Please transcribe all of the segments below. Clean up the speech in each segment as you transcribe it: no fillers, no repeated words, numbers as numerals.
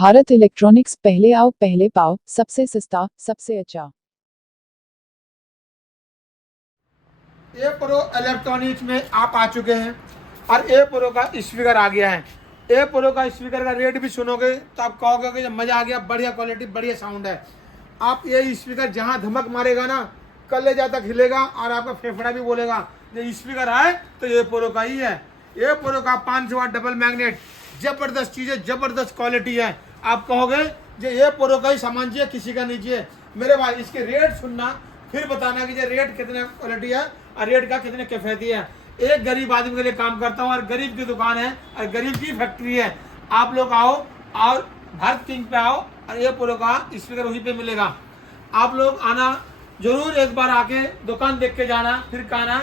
Bharat electronics, पहले आओ पहले पाओ, सबसे सस्ता सबसे अच्छा। ए प्रो इलेक्ट्रॉनिक्स में आप आ चुके हैं और ए प्रो का स्पीकर आ गया है। ए प्रो का स्पीकर का रेट भी सुनोगे तो आप कहोगे कि मज़ा आ गया, बढ़िया क्वालिटी, बढ़िया साउंड है। आप ये स्पीकर जहाँ धमक मारेगा ना, कलेजा तक हिलेगा और आपका फेफड़ा भी बोलेगा ये स्पीकर है तो ए प्रो का ही है। ए प्रो का 500 वाट डबल मैग्नेट, जबरदस्त चीज़ है, जबरदस्त क्वालिटी है। आप कहोगे जो ए प्रो का ही सामान चाहिए, किसी का नहीं चाहिए। मेरे भाई इसके रेट सुनना, फिर बताना कि ये रेट कितना क्वालिटी है और रेट का कितने किफायती है। एक गरीब आदमी के लिए काम करता हूँ और गरीब की दुकान है और गरीब की फैक्ट्री है। आप लोग आओ और भारत किंग पे आओ और ए प्रो का स्पीकर वहीं पे मिलेगा। आप लोग आना जरूर, एक बार आके दुकान देख के जाना, फिर कहना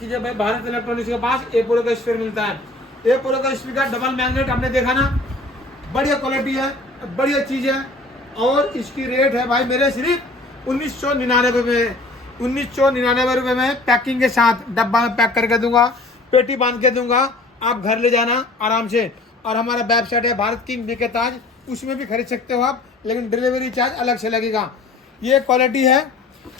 कि जब भारत इलेक्ट्रॉनिक्स के पास ए प्रो का स्पीकर मिलता है। ए प्रो का स्पीकर डबल मैग्नेट हमने देखा ना, बढ़िया क्वालिटी है, बढ़िया चीज़ है। और इसकी रेट है भाई मेरे सिर्फ 1999 में। 1999 रुपये में पैकिंग के साथ डब्बा में पैक करके दूंगा, पेटी बांध के दूंगा, आप घर ले जाना आराम से। और हमारा वेबसाइट है भारत किंग बीके ताज, उसमें भी खरीद सकते हो आप, लेकिन डिलीवरी चार्ज अलग से लगेगा। ये क्वालिटी है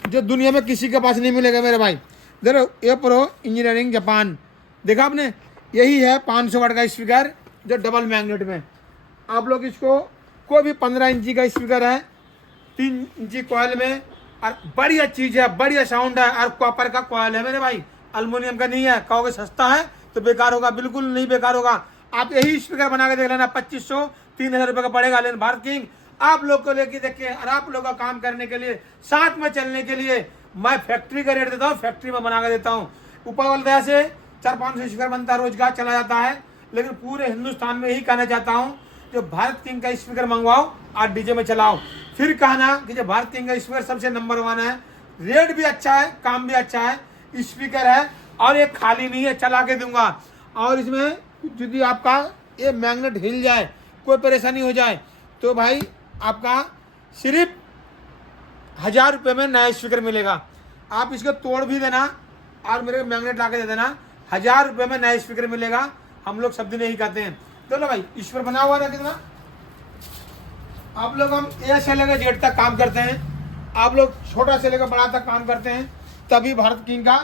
जो दुनिया में किसी के पास नहीं मिलेगा मेरे भाई। देखो ए प्रो इंजीनियरिंग जापान, देखा आपने, यही है 500 वाट का स्पीकर जो डबल मैग्नेट में। आप लोग इसको, कोई भी 15 इंची का स्पीकर है, 3 इंची कॉयल में, और बढ़िया चीज़ है, बढ़िया साउंड है। और कॉपर का कॉयल है मेरे भाई, एल्युमिनियम का नहीं है। कहोगे सस्ता है तो बेकार होगा, बिल्कुल नहीं बेकार होगा। आप यही स्पीकर बना के देख लेना, 2500 3000 रुपये का पड़ेगा। लेकिन भारत किंग आप लोग को लेके देखिए, और आप लोग का काम करने के लिए, साथ में चलने के लिए मैं फैक्ट्री का रेट देता हूँ, फैक्ट्री में बना के देता हूँ। ऊपर वाले दया से 400-500 स्पीकर बनता है, रोजगार चला जाता है। लेकिन पूरे हिंदुस्तान में यही कहना चाहता हूँ, जो भारत किंग का स्पीकर मंगवाओ और डीजे में चलाओ, फिर कहना कि जो भारत किंग का स्पीकर सबसे नंबर 1 है। रेट भी अच्छा है, काम भी अच्छा है, स्पीकर है और ये खाली नहीं है, चला के दूंगा। और इसमें यदि आपका ये मैग्नेट हिल जाए, कोई परेशानी हो जाए, तो भाई आपका सिर्फ 1000 रुपये में नया स्पीकर मिलेगा। आप इसको तोड़ भी देना और मेरे मैग्नेट ला के दे देना, 1000 रुपये में नया स्पीकर मिलेगा। हम लोग सब दिन यही कहते हैं। चलो भाई, ईश्वर बना हुआ ना कितना। आप लोग, हम ए से लेकर जेड तक काम करते हैं, आप लोग छोटा से लेकर बड़ा तक काम करते हैं, तभी भारत किंग का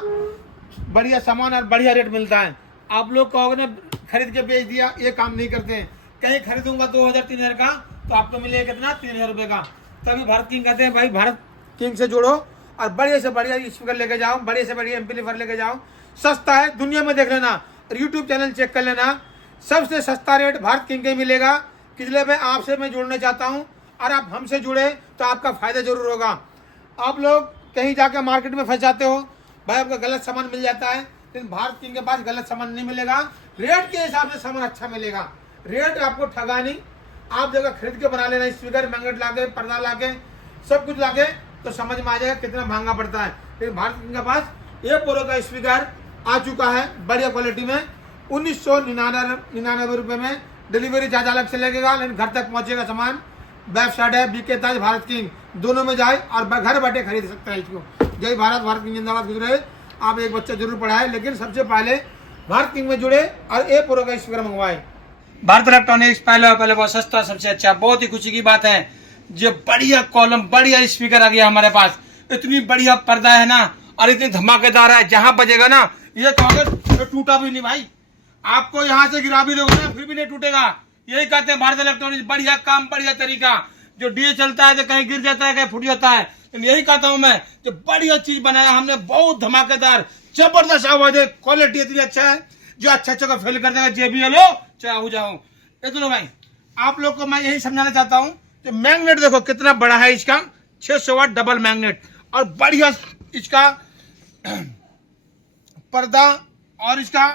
बढ़िया सामान और बढ़िया रेट मिलता है। आप लोग कहोगे ना खरीद के बेच दिया, ये काम नहीं करते हैं। कहीं खरीदूंगा 2000-3000 का तो आपको मिलेगा कितना, 3000 रुपये का। तभी भारत किंग कहते हैं भाई भारत किंग से जुड़ो और बढ़िया से बढ़िया स्पीकर लेके जाओ, बढ़िया से बढ़िया एम्पलीफायर लेके जाओ। सस्ता है, दुनिया में देख लेना, यूट्यूब चैनल चेक कर लेना, सबसे सस्ता रेट भारत किंग का मिलेगा। इसलिए मैं जुड़ना चाहता हूँ और आप हमसे जुड़े तो आपका फायदा जरूर होगा। आप लोग कहीं जाकर मार्केट में फंस जाते हो भाई, आपका गलत सामान मिल जाता है, लेकिन भारत किंग के पास गलत सामान नहीं मिलेगा। रेट के हिसाब से सामान अच्छा मिलेगा, रेट आपको ठगा नहीं। आप जगह खरीद के बना लेना, स्पीकर मैग्नेट लाके, पर्दा लाके, सब कुछ लाके, तो समझ में आ जाएगा कितना महंगा पड़ता है। लेकिन भारत किंग के पास ये प्रो का स्पीकर आ चुका है बढ़िया क्वालिटी में, 1999 रुपये में। डिलीवरी चार्ज अलग से लगेगा, लेकिन घर तक पहुंचेगा सामान। वेबसाइट है बीके ताज भारत किंग, दोनों में जाए और घर बैठे खरीद सकते हैं इसको। जय भारत, भारत किंग जिंदाबाद। गुजरे आप एक बच्चा जरूर पढ़ाए, लेकिन सबसे पहले भारत किंग में जुड़े और ए प्रो का स्पीकर मंगवाए। भारत इलेक्ट्रॉनिक्स पहले बहुत सस्ता, सबसे अच्छा। बहुत ही खुशी की बात है, जो बढ़िया कॉलम, बढ़िया स्पीकर आ गया हमारे पास। इतनी बढ़िया पर्दा है ना, और इतनी धमाकेदार है, जहां बजेगा ना ये कहोगे तो टूटा भी नहीं भाई। आपको यहाँ से गिरा भी दोगे ना फिर भी नहीं टूटेगा। यही कहते हैं भारत इलेक्ट्रॉनिक्स, बढ़िया काम, बढ़िया तरीका। जो डीए चलता है तो कहीं गिर जाता है, कहीं फूट जाता है, यही कहता हूँ मैं, जो बढ़िया चीज बनाया हमने, बहुत धमाकेदार, जबरदस्त आवाज है, क्वालिटी इतनी अच्छा है जो अच्छा का फेल कर देगा, JBL हो चाहे हो जाओ। ये दोनों भाई, आप लोग को मैं यही समझाना चाहता हूँ कि मैग्नेट देखो कितना बड़ा है इसका, 600 वाट डबल मैग्नेट, और बढ़िया इसका पर्दा और इसका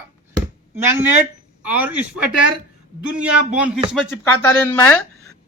मैग्नेट और स्वेटर दुनिया बोनफिश में चिपकाता रहे, मैं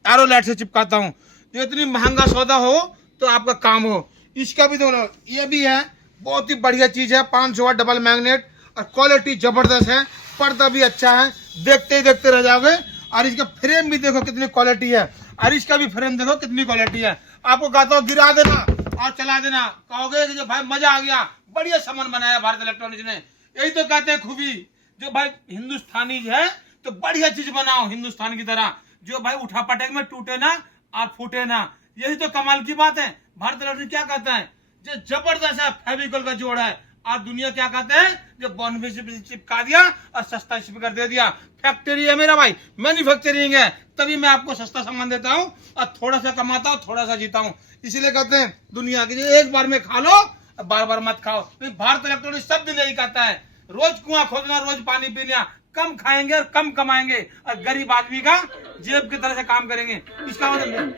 एरो लाइट से चिपकाता हूँ। जो इतनी महंगा सौदा हो तो आपका काम हो। इसका भी दोनों, ये भी है, बहुत ही बढ़िया चीज है, 500 वाट डबल मैग्नेट, और क्वालिटी जबरदस्त है, पर्दा भी अच्छा है, देखते ही देखते रह जाओगे। और इसका फ्रेम भी देखो कितनी क्वालिटी है, और इसका भी फ्रेम देखो कितनी क्वालिटी है। आपको कहता हूँ गिरा देना और चला देना, कहोगे कि जो भाई मजा आ गया, बढ़िया सामान बनाया भारत इलेक्ट्रॉनिक्स ने। यही तो कहते हैं खूबी, जो भाई हिंदुस्तानी है तो बढ़िया चीज बनाओ हिंदुस्तान की तरह, जो भाई उठा पटक में टूटे ना और फूटे ना। यही तो कमाल की बात है। भारत इलेक्ट्रॉनिक्स क्या कहता है, जो जबरदस्त है फेविकोल का जोड़ है, और दुनिया क्या कहते हैं, जो बॉर्नविटा से चिपका दिया और सस्ता स्पीकर दे दिया। फैक्ट्री है मेरा भाई, मैन्युफैक्चरिंग है, तभी मैं आपको सस्ता सामान देता हूँ और थोड़ा सा कमाता हूँ, थोड़ा सा जीता हूँ। इसीलिए कहते हैं दुनिया की एक बार में खा लो, बार बार मत खाओ। भारत इलेक्ट्रॉनिक्स सब दिन यही कहता है, रोज कुआं खोदना, रोज पानी पीना, कम खाएंगे और कम कमाएंगे और गरीब आदमी का जेब की तरह से काम करेंगे। इसका मतलब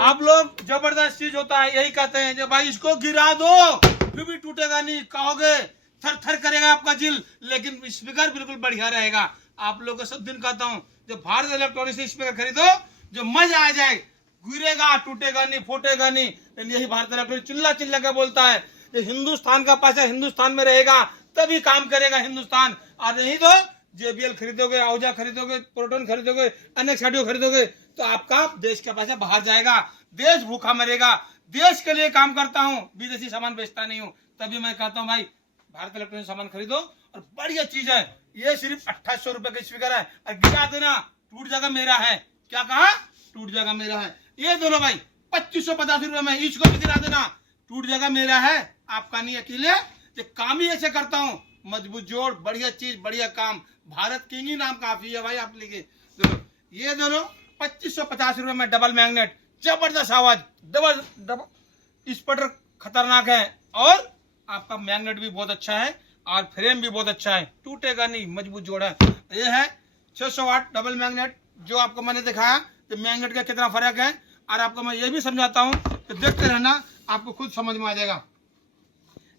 आप लोग जबरदस्त चीज होता है, यही कहते हैं जो भाई इसको गिरा दो फिर भी टूटेगा नहीं, कहोगे थर थर करेगा आपका दिल, लेकिन स्पीकर बिल्कुल बढ़िया रहेगा। आप लोगों को सब दिन कहता हूँ, जो भारत इलेक्ट्रॉनिक्स से स्पीकर खरीदो, जो मजा आ जाए, गिरेगा टूटेगा नहीं, फूटेगा नहीं। यही भारत इलेक्ट्रॉनिक्स चिल्ला चिल्ला के बोलता है, ये हिंदुस्तान का पैसा हिंदुस्तान में रहेगा तभी काम करेगा हिंदुस्तान। और नहीं तो JBL खरीदोगे, आहूजा खरीदोगे, प्रोटोन खरीदोगे, NX ऑडियो खरीदोगे तो आपका देश का पैसा बाहर जाएगा, देश भूखा मरेगा। देश के लिए काम करता हूँ, विदेशी सामान बेचता नहीं हूँ, तभी मैं कहता हूँ भाई भारत इलेक्ट्रॉनिक सामान खरीदो और बढ़िया चीज है। ये सिर्फ 2800 रुपए का स्पीकर है और गिरा देना टूट जाएगा मेरा है। क्या कहा, टूट जाएगा मेरा है। ये दोनों भाई 2550 रुपए में, इसको भी गिरा देना, टूट जाएगा मेरा है, आपका नहीं। अकेले ये काम ही ऐसे करता हूँ, मजबूत जोड़, बढ़िया चीज, बढ़िया काम। भारत किंग ही नाम काफी है भाई, आप लिखे। ये दोनों 2550 रुपए में डबल मैग्नेट, जबरदस्त आवाज, डबल स्पीकर खतरनाक है, और आपका मैग्नेट भी बहुत अच्छा है और फ्रेम भी बहुत अच्छा है, टूटेगा नहीं, मजबूत जोड़ है। ये है 600 वाट डबल मैग्नेट, जो आपको मैंने दिखाया कि मैग्नेट का कितना फर्क है। और आपको मैं ये भी समझाता हूँ कि देखते रहना, आपको खुद समझ में आ जाएगा।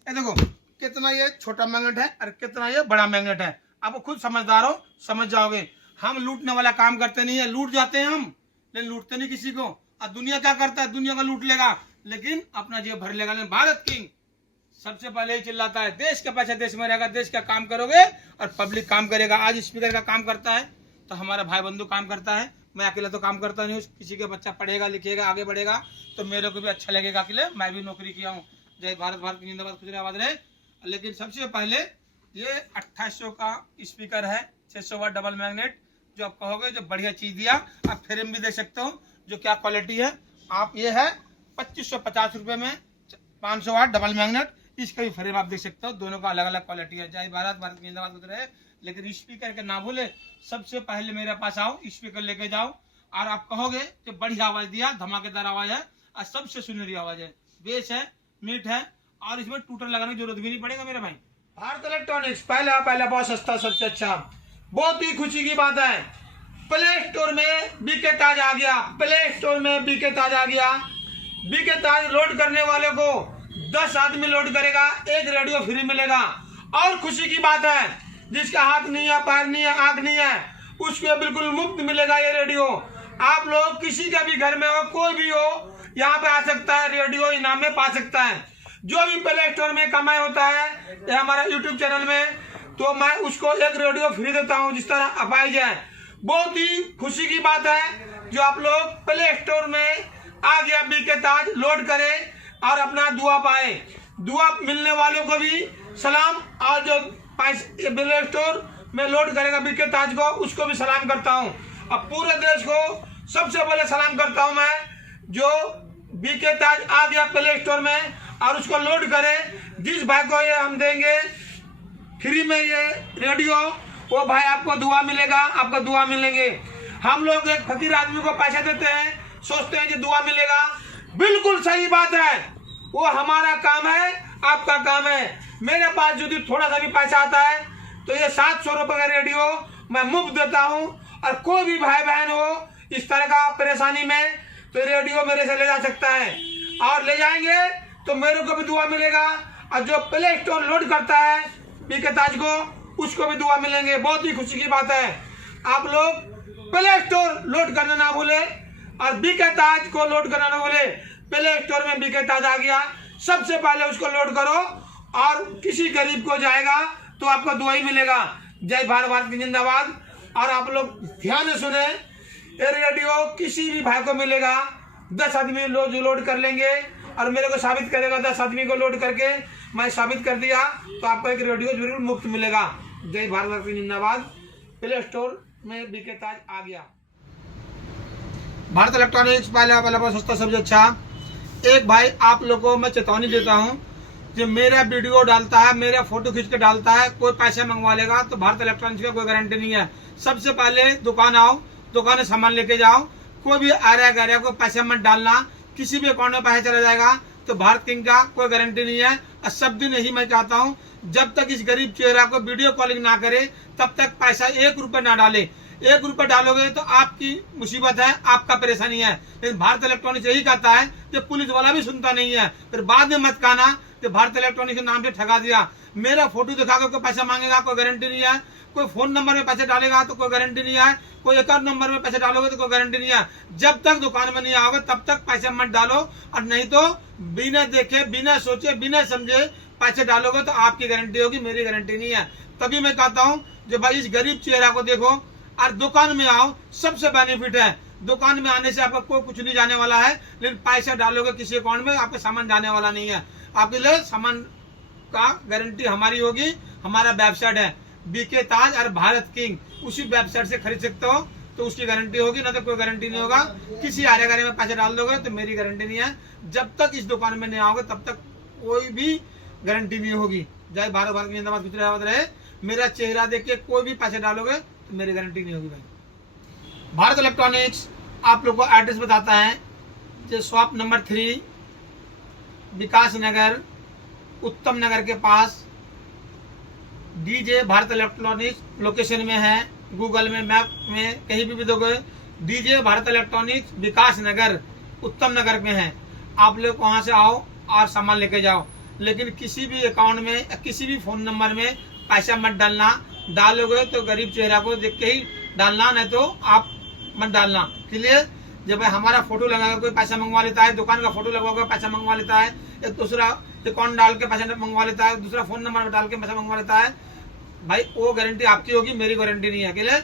ये देखो कितना ये छोटा मैग्नेट है और कितना ये बड़ा मैग्नेट है, आपको खुद समझदार हो समझ जाओगे। हम लूटने वाला काम करते नहीं है, लूट जाते हैं हम, लेकिन लूटते नहीं किसी को। और दुनिया क्या करता है, दुनिया का लूट लेगा लेकिन अपना जेब भर लेगा। लेकिन भारत किंग सबसे पहले ही चिल्लाता है, देश का पैसा देश में रहेगा, देश का काम करोगे और पब्लिक काम करेगा। आज स्पीकर का काम करता है तो हमारा भाई बंधु काम करता है, मैं अकेला तो काम करता नहीं। किसी का बच्चा पढ़ेगा लिखेगा आगे बढ़ेगा तो मेरे को भी अच्छा लगेगा, अकेले मैं भी नौकरी किया हूँ। जय भारत, भारत की जिंदाबाद, खुश रहे, आबाद रहे। लेकिन सबसे पहले ये 2800 का स्पीकर है, 600 वाट डबल मैग्नेट, जो आप कहोगे जो बढ़िया चीज दिया। आप फ्रेम भी दे सकते हो, जो क्या क्वालिटी है। आप ये है 2550 रुपए में 500 वाट डबल मैग्नेट, इसका भी फ्रेम आप देख सकते हो, दोनों का अलग अलग क्वालिटी है। जय भारत, भारत की जिंदाबाद खुश रहे। लेकिन स्पीकर के ना भूले, सबसे पहले मेरे पास आओ, स्पीकर लेके जाओ और आप कहोगे कि बढ़िया आवाज दिया, धमाकेदार आवाज है और सबसे सुनहरी आवाज है, बेस है, मीट है, और इसमें टूटर लगाने की जरूरत भी नहीं पड़ेगा मेरे भाई। भारत इलेक्ट्रॉनिक्स पहला बहुत सस्ता, सबसे अच्छा। बहुत ही खुशी की बात है, प्ले स्टोर में बीके ताज आ गया, प्ले स्टोर में बीके ताज आ गया। बीके ताज लोड करने वाले को 10 आदमी लोड करेगा, एक रेडियो फ्री मिलेगा। और खुशी की बात है, जिसका हाथ नहीं है, पैर नहीं है, आंख नहीं है, उसको बिल्कुल मुफ्त मिलेगा ये रेडियो। आप लोग किसी का भी घर में हो, कोई भी हो, यहाँ पे आ सकता है, रेडियो इनाम में पा सकता है। जो भी प्ले स्टोर में कमाई होता है ये हमारा यूट्यूब चैनल में, तो मैं उसको एक रेडियो फ्री देता हूँ, जिस तरह अपाई जाए। बहुत ही खुशी की बात है, जो आप लोग प्ले स्टोर में आ गया बीके ताज, लोड करें और अपना दुआ पाए। दुआ मिलने वालों को भी सलाम, और जो प्ले स्टोर में लोड करेगा बीके ताज को, उसको भी सलाम करता हूँ। अब पूरे देश को सबसे पहले सलाम करता हूँ मैं, जो बीके ताज आ गया प्ले स्टोर में और उसको लोड करे। जिस भाई को ये हम देंगे फ्री में ये रेडियो, वो भाई आपको दुआ मिलेगा, आपको दुआ मिलेंगे। हम लोग एक फकीर आदमी को पैसे देते हैं, सोचते हैं कि दुआ मिलेगा, बिल्कुल सही बात है। वो हमारा काम है, आपका काम है। मेरे पास यदि थोड़ा सा भी पैसा आता है तो ये 700 रुपए का रेडियो मैं मुफ्त देता हूँ। और कोई भी भाई बहन हो इस तरह का परेशानी में, तो रेडियो मेरे से ले जा सकता है, और ले जाएंगे तो मेरे को भी दुआ मिलेगा। और जो प्ले स्टोर लोड करता है बीके ताज को, उसको भी दुआ मिलेंगे। बहुत ही खुशी की बात है। आप लोग प्ले स्टोर लोड करना ना भूले और बीके ताज को लोड करना ना भूले। प्ले स्टोर में बीके ताज आ गया, सबसे पहले उसको लोड करो, और किसी गरीब को जाएगा तो आपको दुआ ही मिलेगा। जय भारत, भारत की जिंदाबाद। और आप लोग ध्यान से सुने, ये रेडियो किसी भी भाई को मिलेगा, 10 आदमी लोड कर लेंगे और मेरे को साबित करेगा 10 आदमी को लोड करके मैं साबित कर दिया तो आपको एक रेडियो जरूर मुफ्त मिलेगा। जय भारत जिंदाबाद। प्ले स्टोर में बीके ताज आ गया। भारत इलेक्ट्रॉनिक्स पहला सस्ता सबसे अच्छा। एक भाई आप लोगों को मैं चेतावनी देता हूँ, जो मेरा वीडियो डालता है, मेरा फोटो खींच के डालता है, कोई पैसे मंगवा लेगा तो भारत इलेक्ट्रॉनिक्स का कोई गारंटी नहीं है। सबसे पहले दुकान आओ, दुकान में सामान लेके जाओ, कोई भी आ रहा है कोई पैसे मत डालना, किसी भी अकाउंट में पैसा चला जाएगा तो भारत किंग का कोई गारंटी नहीं है। और सब दिन यही मैं चाहता हूँ, जब तक इस गरीब चेहरा को वीडियो कॉलिंग ना करे तब तक पैसा 1 रुपए ना डाले। 1 रुपए डालोगे तो आपकी मुसीबत है, आपका परेशानी है। लेकिन भारत इलेक्ट्रॉनिक्स यही कहता है कि पुलिस वाला भी सुनता नहीं है। फिर बाद में मत कहना कि भारत इलेक्ट्रॉनिक्स के नाम से ठगा दिया। मेरा फोटो दिखाकर कोई पैसा मांगेगा, कोई गारंटी नहीं है। कोई फोन नंबर में पैसे डालेगा तो कोई गारंटी नहीं है। कोई अकाउंट नंबर में पैसे डालोगे तो कोई गारंटी नहीं है। जब तक दुकान में नहीं आओगे तब तक पैसे मत डालो, और नहीं तो बिना देखे, बिना सोचे, बिना समझे पैसे डालोगे तो आपकी गारंटी होगी, मेरी गारंटी नहीं है। तभी मैं कहता हूँ जो भाई इस गरीब चेहरा को देखो और दुकान में आओ, सबसे बेनिफिट है। दुकान में आने से आपको कोई कुछ नहीं जाने वाला है, लेकिन पैसा डालोगे किसी अकाउंट में आपका सामान जाने वाला नहीं है। आपके लिए सामान का गारंटी हमारी होगी। हमारा वेबसाइट है बीके ताज और भारत किंग, उसी वेबसाइट से खरीद सकते हो तो उसकी गारंटी होगी, ना तो कोई गारंटी नहीं होगा। किसी आरे गारे में पैसे डाल दोगे तो मेरी गारंटी नहीं है। जब तक इस दुकान में नहीं आओगे तब तक कोई भी गारंटी नहीं होगी। जय भारत, भारत जिंदाबाद, कुछ रहे। मेरा चेहरा देख के कोई भी पैसे डालोगे तो मेरी गारंटी नहीं होगी भाई। भारत इलेक्ट्रॉनिक्स आप लोग को एड्रेस बताता है, जो शॉप नंबर 3 विकास नगर, उत्तम नगर के पास डीजे भारत इलेक्ट्रॉनिक्स लोकेशन में है। गूगल में, मैप में कहीं भी दोगे डीजे भारत इलेक्ट्रॉनिक्स विकास नगर, उत्तम नगर में है। आप लोग वहां से आओ और सामान लेके जाओ, लेकिन किसी भी अकाउंट में, किसी भी फोन नंबर में पैसा मत डालना। डालोगे तो गरीब चेहरा को देख के ही डालना, नहीं तो आप मत डालना। क्लियर? जब हमारा फोटो लगाकर कोई पैसा मंगवा लेता है, दुकान का फोटो लगाकर पैसा मंगवा लेता है, एक दूसरा अकाउंट डाल के पैसा मंगवा लेता है, दूसरा फोन नंबर डाल के पैसा मंगवा लेता है, भाई वो गारंटी आपकी होगी, मेरी गारंटी नहीं है। क्लियर?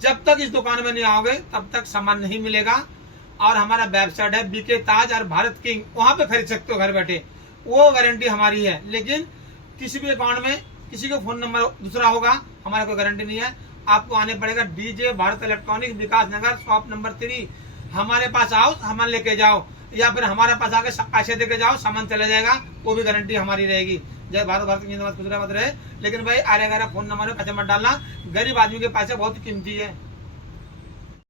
जब तक इस दुकान में नहीं आओगे तब तक सामान नहीं मिलेगा। और हमारा वेबसाइट है बीके ताज और भारत किंग, वहां पे खरीद सकते हो घर बैठे, वो गारंटी हमारी है। लेकिन किसी भी अकाउंट में किसी का फोन नंबर दूसरा होगा, हमारा कोई गारंटी नहीं है। आपको आने पड़ेगा डीजे भारत इलेक्ट्रॉनिक्स विकास नगर, शॉप नंबर 3। हमारे पास आओ, सामान लेके जाओ, या फिर हमारे पास आके पैसे देके जाओ, सामान चला जाएगा, वो भी गारंटी हमारी रहेगी। जय भारत, भारत जिंदाबाद, खुश रहे। लेकिन भाई आरे गारे फोन नंबर में पैसे मत डालना, गरीब आदमी के पैसे बहुत कीमती है।